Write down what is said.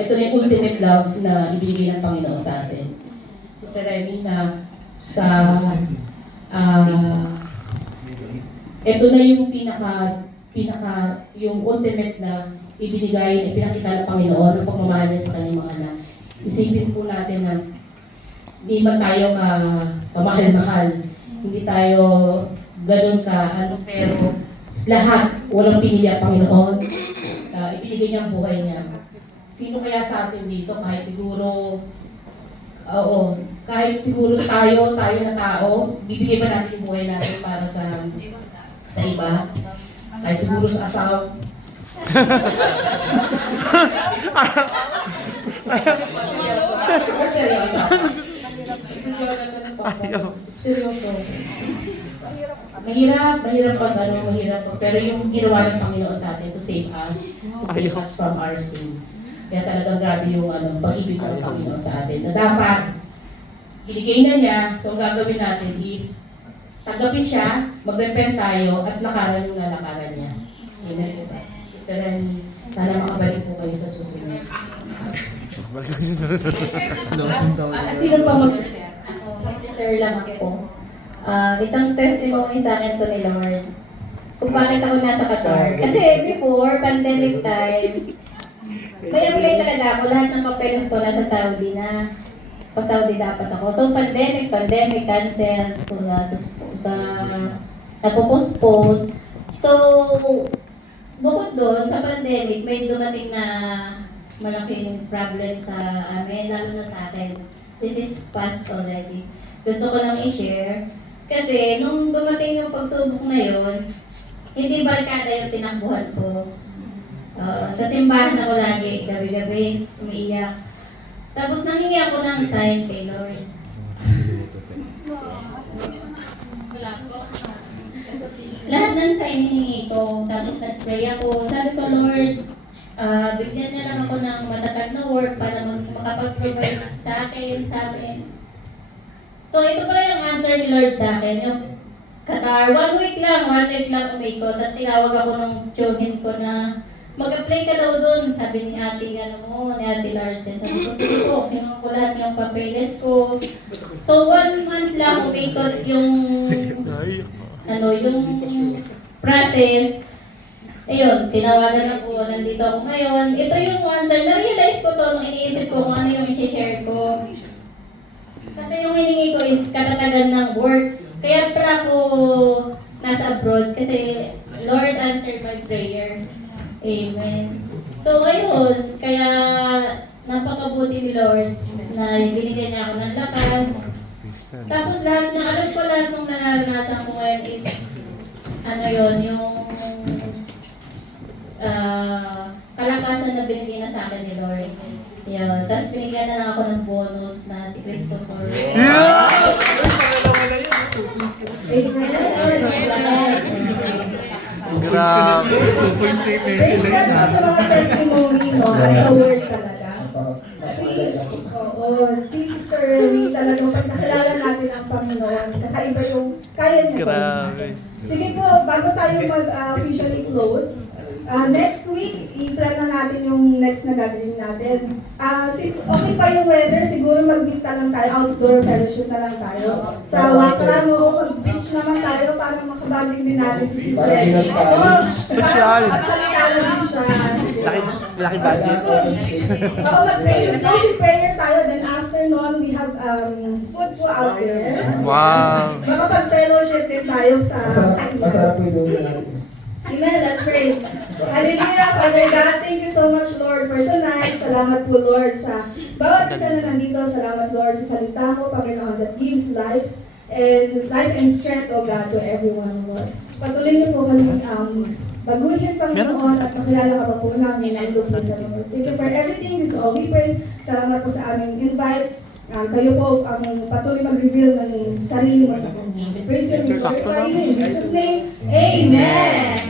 ito na yung ultimate love na ibigay ng Panginoon sa atin. Sister Remy, na sa ito na yung pinaka yung ultimate na ibinigay, ipinakita ng Panginoon ng pagmamahal niya sa kanyang mga anak. Isipin po natin na hindi man tayo kamahal-mahal, hindi tayo ganun pero lahat, walang pinili ang Panginoon. Ibinigay niya ang buhay niya. Sino kaya sa atin dito, kahit siguro tayo na tao, bibigay ba natin yung buhay natin para sa iba? Kahit siguro sa asawa. Seryoso. Mahirap pero yung ginawa ng Panginoon sa atin to save us from our sin. Kaya talagang grabe yung pag-ibig ng Panginoon sa atin. Na dapat, binigay na niya, so ang gagawin natin is, tanggapin siya, mag-repent tayo, at lakaran yung lalakaran niya. Amen. Sister Remy, sana makabalik po kayo sa susunod. Sino pa mag-share? Ako, mag-share lang ako. Isang testimony sa akin to ni Lord. Kung bakit ako nasa Qatar. Kasi before, pandemic time, may apply talaga ako. Lahat ng papeles ko nasa Saudi na. Pa-Saudi dapat ako. So, pandemic, cancel. So, nagpo-postpone. So, bukod doon, sa pandemic, may dumating na malaking problem sa amin, lalo na sa akin. This is past already. Gusto ko lang i-share. Kasi, nung dumating yung pagsubok na yun, hindi barkada yung tinakbuhan ko. Sa simbahan ako lagi, gabi-gabi, umiiyak. Tapos nanghingi ako ng sign kay Lord. Lahat ng sign hiningi ko, tapos nag-pray ako. Sabi ko, Lord, bigyan niya lang ako ng matatag na work para makapag-provide sa akin. So ito pala yung answer ni Lord sa akin, yung Qatar. 1 week lang umikot. Tapos tinawag ako ng tiyuhin ko na mag-apply ka daw doon, sabi ni Ate Larsen. Sabi ko, sige po, kinuha ko lahat yung papeles ko. So 1 month lang umikot yung process. Ayun, tinawagan ako, nandito ako ngayon. Ito yung answer, na-realize ko to nung iniisip ko kung ano yung i-share ko. Kasi yung hiningi ko is katatagan ng work. Kaya para ako nasa abroad kasi Lord answered my prayer. Amen. So ayun, kaya napakabuti ni Lord na binigyan niya ako ng lakas. Tapos alam ko lahat ng naranasan ko ngayon is yung kalakasan na binigyan na sa akin ni Lord. Yun. Tapos binigyan na lang ako ng bonus na si Christopher. Grabe. Praise God po sa mga testimony, no? Sa word talaga. Kasi, si Sister Remy talagang pag nakilala natin ang Panginoon, kakaiba yung kaya niya Grabe. Sige po, bago tayo mag-officially close, next week, i-plan na natin yung next na gagawin natin. Since okay pa yung weather, siguro mag-meet na lang tayo, outdoor fellowship na lang tayo. Sa Watramo o mag-beach naman tayo para makabanding din natin si Sister Remy. Social. Masalita na din siya. Laki budget. Oo, mag-pray. Closing prayer tayo. Then after nun, we have food po out there. Wow. Makapag-fellowship din tayo sa Masarap po yung doon natin. Amen, let's pray. Hallelujah, Father God, thank you so much, Lord, for tonight. Salamat po, Lord, sa bawat isa na nandito. Salamat, Lord, sa salita mo, Panginoon, that gives life and strength, O God, to everyone, Lord. Patuloy niyo po kami baguhin, Panginoon, at makilala ka pa po namin ang loob sa Lord. Thank you for everything. This is all we pray. Salamat po sa aming invite. Kayo po ang patuloy mag-reveal ng sarili mo sa kanya. We praise you and we glorify you in Jesus' name. Amen!